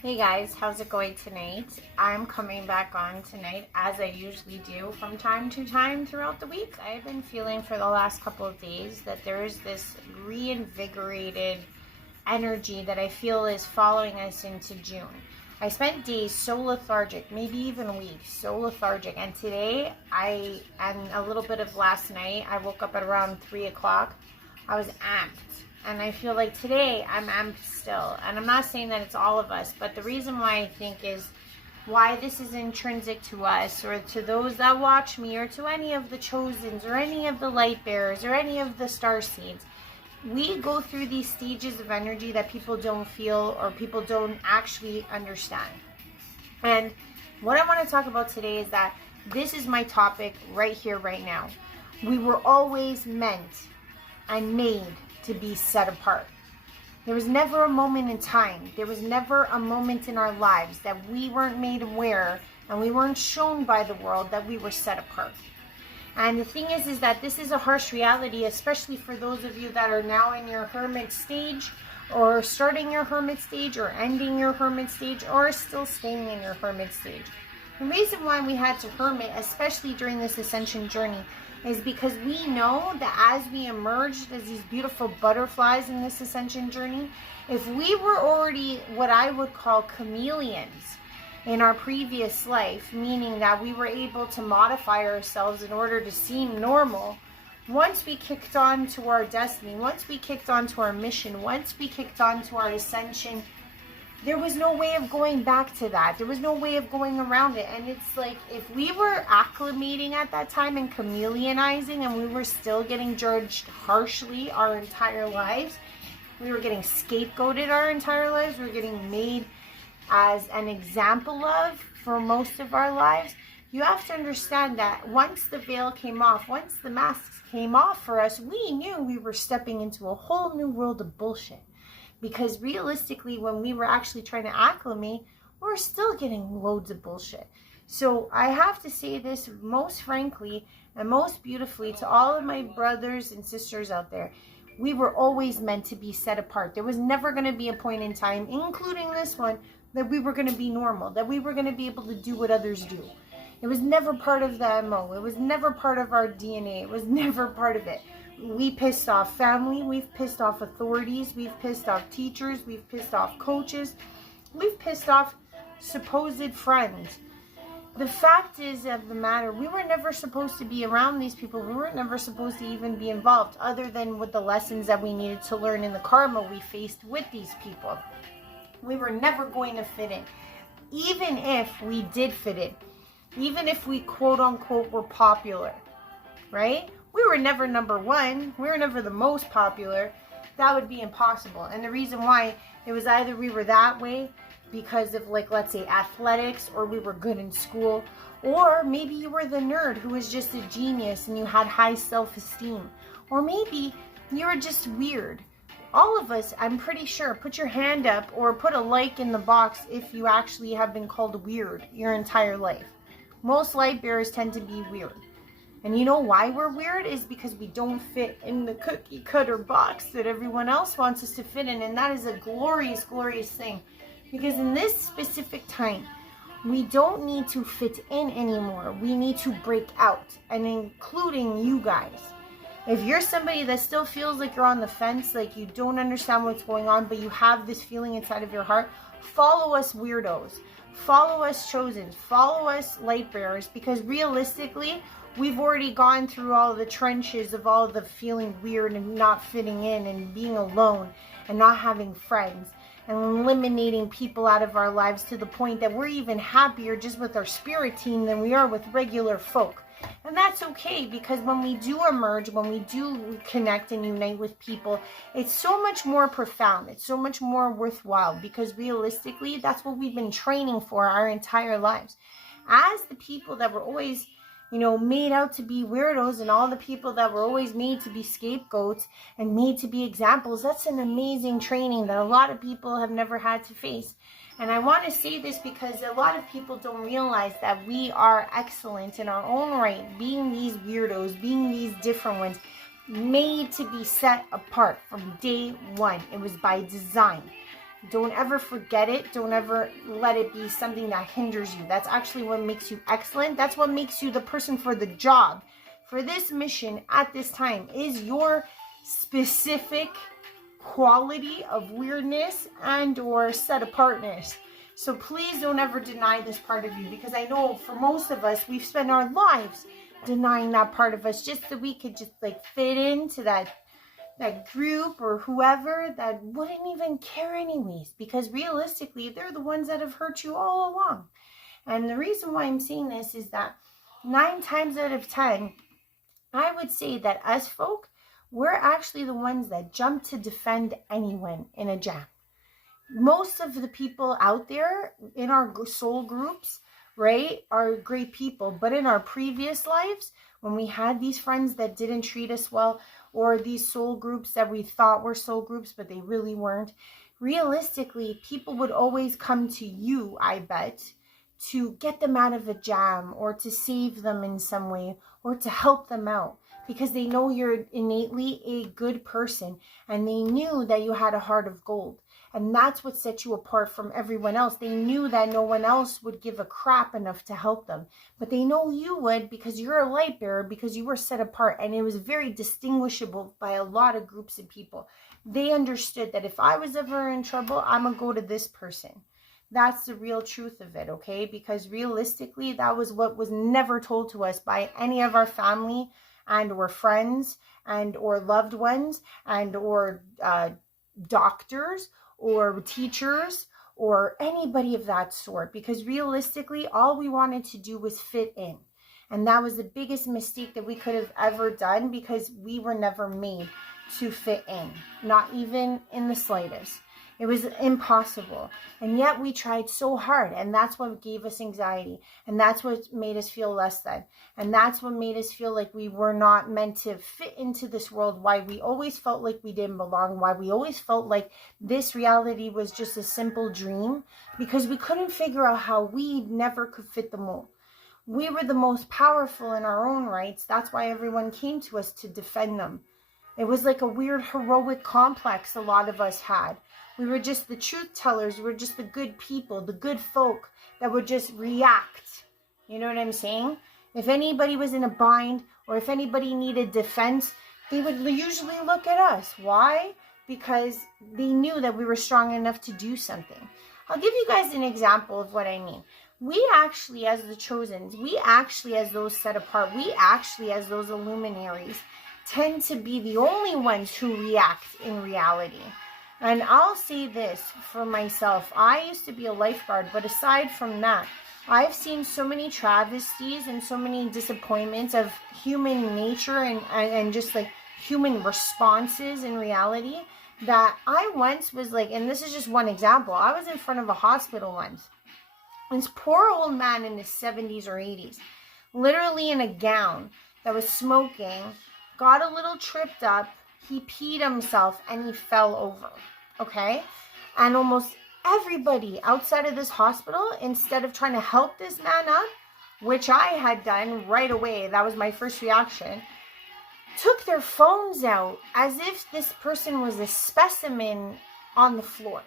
Hey guys, how's it going tonight? I'm coming back on tonight as I usually do from time to time throughout the week. I've been feeling for the last couple of days that there is this reinvigorated energy that I feel is following us into June. I spent days so lethargic, maybe even weeks, so lethargic. And today, and a little bit of last night, I woke up at around 3 o'clock. I was amped. And I feel like today I'm amped still. And I'm not saying that it's all of us, but the reason why I think is why this is intrinsic to us or to those that watch me or to any of the chosens or any of the light bearers or any of the star seeds. We go through these stages of energy that people don't feel or people don't actually understand. And what I want to talk about today is that this is my topic right here, right now. We were always meant and made to be set apart. There was never a moment in time, there was never a moment in our lives that we weren't made aware and we weren't shown by the world that we were set apart. And the thing is that this is a harsh reality, especially for those of you that are now in your hermit stage or starting your hermit stage or ending your hermit stage or still staying in your hermit stage. The reason why we had to hermit, especially during this ascension journey, is because we know that as we emerged as these beautiful butterflies in this ascension journey, if we were already what I would call chameleons in our previous life, meaning that we were able to modify ourselves in order to seem normal, once we kicked on to our destiny, once we kicked on to our mission, once we kicked on to our ascension, there was no way of going back to that. There was no way of going around it. And it's like, if we were acclimating at that time and chameleonizing and we were still getting judged harshly our entire lives, we were getting scapegoated our entire lives, we were getting made as an example of for most of our lives, you have to understand that once the veil came off, once the masks came off for us, we knew we were stepping into a whole new world of bullshit. Because realistically, when we were actually trying to acclimate, we're still getting loads of bullshit. So I have to say this most frankly and most beautifully to all of my brothers and sisters out there. We were always meant to be set apart. There was never going to be a point in time, including this one, that we were going to be normal, that we were going to be able to do what others do. It was never part of the MO. It was never part of our DNA. It was never part of it. We pissed off family, we've pissed off authorities, we've pissed off teachers, we've pissed off coaches, we've pissed off supposed friends. The fact is of the matter, we were never supposed to be around these people. We were never supposed to even be involved other than with the lessons that we needed to learn in the karma we faced with these people. We were never going to fit in. Even if we did fit in, even if we quote unquote were popular, right? We were never number one. We were never the most popular. That would be impossible. And the reason why, it was either we were that way because of, like, let's say athletics, or we were good in school, or maybe you were the nerd who was just a genius and you had high self-esteem, or maybe you were just weird. All of us, I'm pretty sure, put your hand up or put a like in the box if you actually have been called weird your entire life. Most light bearers tend to be weird. And you know why we're weird? Is because we don't fit in the cookie cutter box that everyone else wants us to fit in. And that is a glorious, glorious thing. Because in this specific time, we don't need to fit in anymore. We need to break out, and including you guys. If you're somebody that still feels like you're on the fence, like you don't understand what's going on, but you have this feeling inside of your heart, follow us weirdos. Follow us chosen. Follow us light bearers. Because realistically, we've already gone through all the trenches of all the feeling weird and not fitting in and being alone and not having friends and eliminating people out of our lives to the point that we're even happier just with our spirit team than we are with regular folk. And that's okay, because when we do emerge, when we do connect and unite with people, it's so much more profound. It's so much more worthwhile, because realistically, that's what we've been training for our entire lives. As the people that were always, made out to be weirdos, and all the people that were always made to be scapegoats and made to be examples, that's an amazing training that a lot of people have never had to face. And I want to say this because a lot of people don't realize that we are excellent in our own right, being these weirdos, being these different ones, made to be set apart from day one. It was by design. Don't ever forget it. Don't ever let it be something that hinders you. That's actually what makes you excellent. That's what makes you the person for the job. For this mission at this time is your specific quality of weirdness and or set apartness. So please don't ever deny this part of you, because I know for most of us, we've spent our lives denying that part of us just so we could just like fit into that group or whoever that wouldn't even care anyways, because realistically they're the ones that have hurt you all along. And the reason why I'm saying this is that 9 times out of 10, I would say that us folk, we're actually the ones that jump to defend anyone in a jam. Most of the people out there in our soul groups, right, are great people. But in our previous lives, when we had these friends that didn't treat us well, or these soul groups that we thought were soul groups, but they really weren't, realistically, people would always come to you, I bet, to get them out of a jam or to save them in some way or to help them out, because they know you're innately a good person and they knew that you had a heart of gold. And that's what set you apart from everyone else. They knew that no one else would give a crap enough to help them. But they know you would, because you're a light bearer, because you were set apart. And it was very distinguishable by a lot of groups of people. They understood that if I was ever in trouble, I'm going to go to this person. That's the real truth of it, okay? Because realistically, that was what was never told to us by any of our family and or friends and or loved ones and or doctors or teachers or anybody of that sort, because realistically all we wanted to do was fit in. And that was the biggest mistake that we could have ever done, because we were never made to fit in, not even in the slightest. It was impossible. And yet we tried so hard, and that's what gave us anxiety, and that's what made us feel less than, and that's what made us feel like we were not meant to fit into this world, why we always felt like we didn't belong, why we always felt like this reality was just a simple dream, because we couldn't figure out how we never could fit the mold. We were the most powerful in our own rights. That's why everyone came to us to defend them. It was like a weird heroic complex a lot of us had. We were just the truth tellers. We were just the good people, the good folk that would just react. You know what I'm saying? If anybody was in a bind or if anybody needed defense, they would usually look at us. Why? Because they knew that we were strong enough to do something. I'll give you guys an example of what I mean. We actually, as the Chosens, we actually, as those set apart, we actually, as those illuminaries, tend to be the only ones who react in reality. And I'll say this for myself. I used to be a lifeguard, but aside from that, I've seen so many travesties and so many disappointments of human nature and just like human responses in reality, that I once was like, and this is just one example, I was in front of a hospital once. This poor old man in his 70s or 80s, literally in a gown, that was smoking, got a little tripped up, he peed himself and he fell over, okay? And almost everybody outside of this hospital, instead of trying to help this man up, which I had done right away, that was my first reaction, took their phones out as if this person was a specimen on the floor.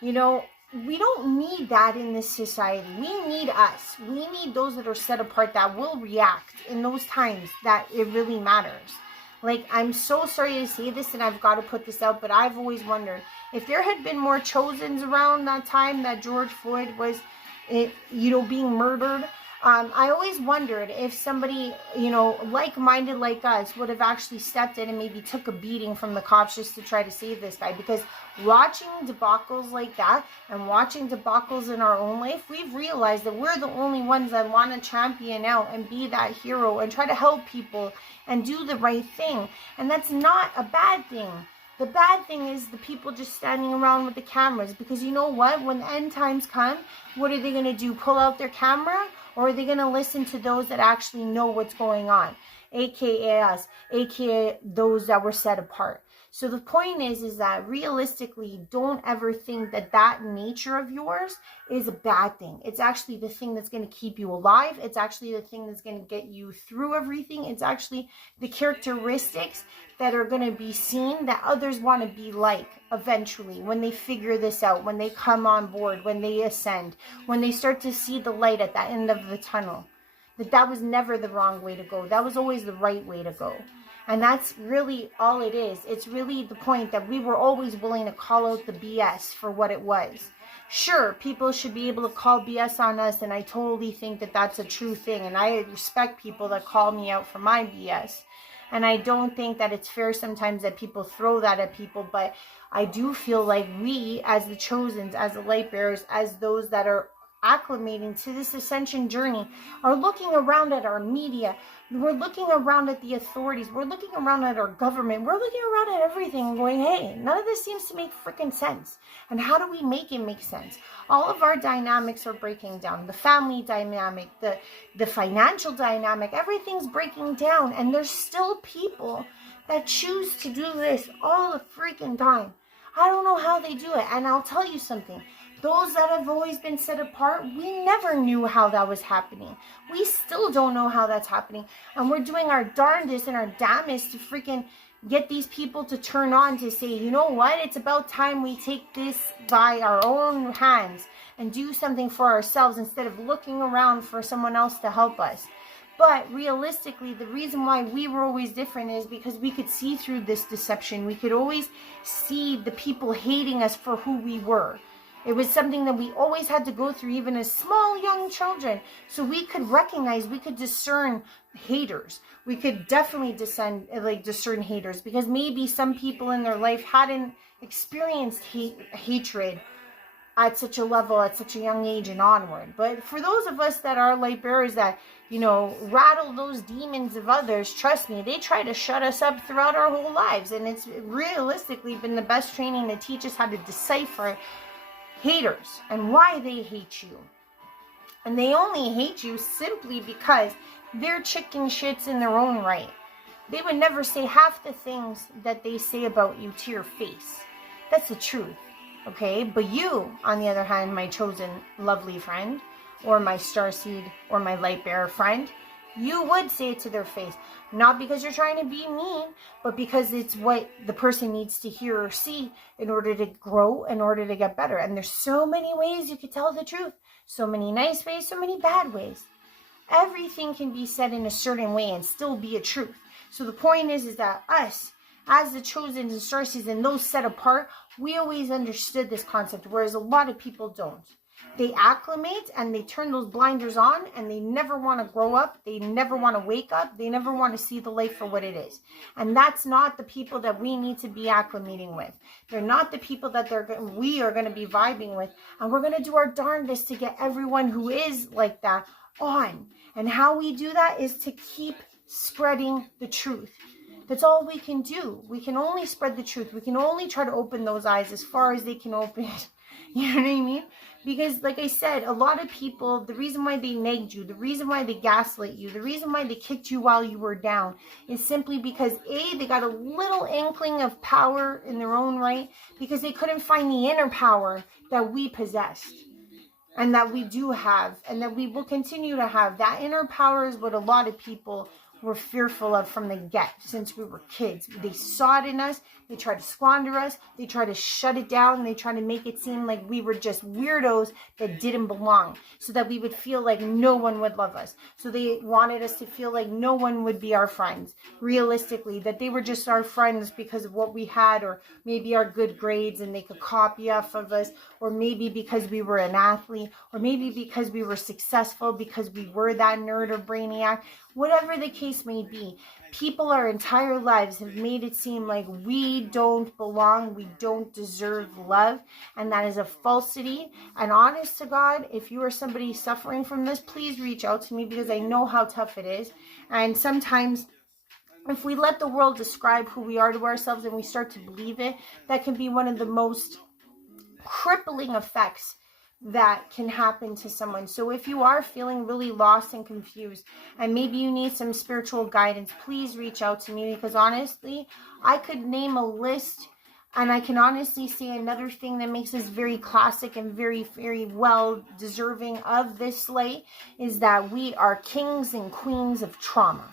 You know, we don't need that in this society. We need us. We need those that are set apart, that will react in those times that it really matters. Like, I'm so sorry to say this, and I've got to put this out, but I've always wondered if there had been more Chosens around that time that George Floyd was, being murdered. I always wondered if somebody, like-minded like us would have actually stepped in and maybe took a beating from the cops just to try to save this guy. Because watching debacles like that and watching debacles in our own life, we've realized that we're the only ones that want to champion out and be that hero and try to help people and do the right thing. And that's not a bad thing. The bad thing is the people just standing around with the cameras. Because you know what? When the end times come, what are they going to do? Pull out their camera? Or are they going to listen to those that actually know what's going on? AKA us. AKA those that were set apart. So the point is that realistically, don't ever think that that nature of yours is a bad thing. It's actually the thing that's going to keep you alive. It's actually the thing that's going to get you through everything. It's actually the characteristics that are going to be seen that others want to be like eventually when they figure this out, when they come on board, when they ascend, when they start to see the light at the end of the tunnel. That was never the wrong way to go. That was always the right way to go. And that's really all it is. It's really the point that we were always willing to call out the BS for what it was. Sure, people should be able to call BS on us, and I totally think that that's a true thing. And I respect people that call me out for my BS. And I don't think that it's fair sometimes that people throw that at people, but I do feel like we, as the Chosens, as the light bearers, as those that are acclimating to this ascension journey, are looking around at our media. We're looking around at the authorities. We're looking around at our government. We're looking around at everything and going, hey, none of this seems to make freaking sense. And how do we make it make sense? All of our dynamics are breaking down. The family dynamic, the financial dynamic, everything's breaking down. And there's still people that choose to do this all the freaking time. I don't know how they do it. And I'll tell you something. Those that have always been set apart, we never knew how that was happening. We still don't know how that's happening. And we're doing our darndest and our damnedest to freaking get these people to turn on to say, you know what? It's about time we take this by our own hands and do something for ourselves instead of looking around for someone else to help us. But realistically, the reason why we were always different is because we could see through this deception. We could always see the people hating us for who we were. It was something that we always had to go through, even as small young children. So we could recognize, we could discern haters. We could definitely discern haters, because maybe some people in their life hadn't experienced hatred at such a level, at such a young age and onward. But for those of us that are light bearers that, rattle those demons of others, trust me, they try to shut us up throughout our whole lives. And it's realistically been the best training to teach us how to decipher haters and why they hate you. And they only hate you simply because they're chicken shits in their own right. They would never say half the things that they say about you to your face. That's the truth, okay? But you, on the other hand, my chosen lovely friend, or my starseed, or my light bearer friend, you would say it to their face. Not because you're trying to be mean, but because it's what the person needs to hear or see in order to grow, in order to get better. And there's so many ways you could tell the truth. So many nice ways, so many bad ways. Everything can be said in a certain way and still be a truth. So the point is that us, as the chosen and starseeds and those set apart, we always understood this concept, whereas a lot of people don't. They acclimate and they turn those blinders on, and they never want to grow up. They never want to wake up. They never want to see the light for what it is. And that's not the people that we need to be acclimating with. They're not the people that we are going to be vibing with. And we're going to do our darndest to get everyone who is like that on. And how we do that is to keep spreading the truth. That's all we can do. We can only spread the truth. We can only try to open those eyes as far as they can open it. You know what I mean? Because like I said, a lot of people, the reason why they nagged you, the reason why they gaslit you, the reason why they kicked you while you were down is simply because they got a little inkling of power in their own right, because they couldn't find the inner power that we possessed and that we do have and that we will continue to have. That inner power is what a lot of people were fearful of from the get since we were kids. They saw it in us. They tried to squander us. They tried to shut it down. They tried to make it seem like we were just weirdos that didn't belong, so that we would feel like no one would love us. So they wanted us to feel like no one would be our friends. Realistically, that they were just our friends because of what we had, or maybe our good grades and they could copy off of us, or maybe because we were an athlete, or maybe because we were successful, because we were that nerd or brainiac. Whatever the case may be, people our entire lives have made it seem like we don't belong, we don't deserve love, and that is a falsity. And honest to God, if you are somebody suffering from this, please reach out to me, because I know how tough it is. And sometimes if we let the world describe who we are to ourselves and we start to believe it, that can be one of the most crippling effects that can happen to someone. So if you are feeling really lost and confused, and maybe you need some spiritual guidance, please reach out to me, because honestly, I could name a list, and I can honestly say another thing that makes us very classic and very, very well deserving of this slate is that we are kings and queens of trauma.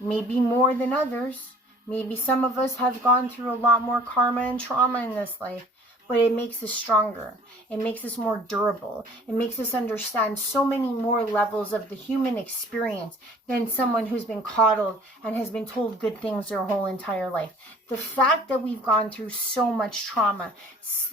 Maybe more than others. Maybe some of us have gone through a lot more karma and trauma in this life, but it makes us stronger. It makes us more durable. It makes us understand so many more levels of the human experience than someone who's been coddled and has been told good things their whole entire life. The fact that we've gone through so much trauma,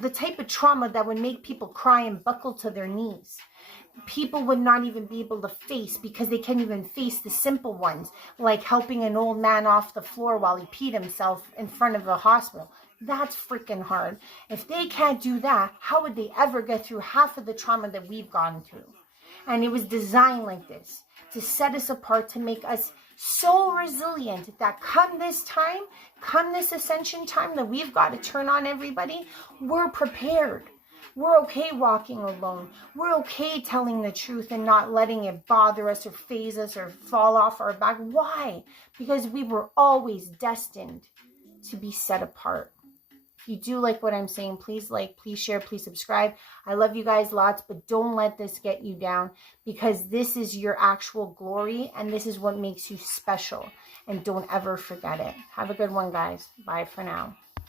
the type of trauma that would make people cry and buckle to their knees, people would not even be able to face, because they can't even face the simple ones, like helping an old man off the floor while he peed himself in front of a hospital. That's freaking hard. If they can't do that, how would they ever get through half of the trauma that we've gone through? And it was designed like this, to set us apart, to make us so resilient that come this time, come this ascension time that we've got to turn on everybody, we're prepared. We're okay walking alone. We're okay telling the truth and not letting it bother us or phase us or fall off our back. Why? Because we were always destined to be set apart. If you do like what I'm saying, please like, please share, please subscribe. I love you guys lots, but don't let this get you down, because this is your actual glory and this is what makes you special. And don't ever forget it. Have a good one, guys. Bye for now.